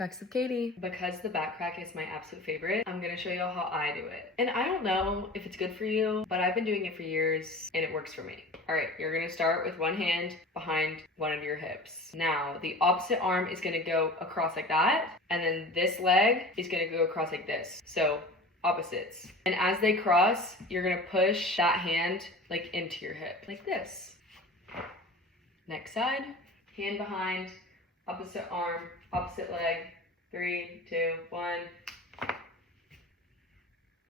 Cracks with Katie. Because the back crack is my absolute favorite, I'm gonna show you how I do it. And I don't know if it's good for you, but I've been doing it for years and it works for me. All right, you're gonna start with one hand behind one of your hips. Now, the opposite arm is gonna go across like that, and then this leg is gonna go across like this. So, opposites. And as they cross, you're gonna push that hand like into your hip, like this. Next side, hand behind, opposite arm, opposite leg. 3, 2, 1.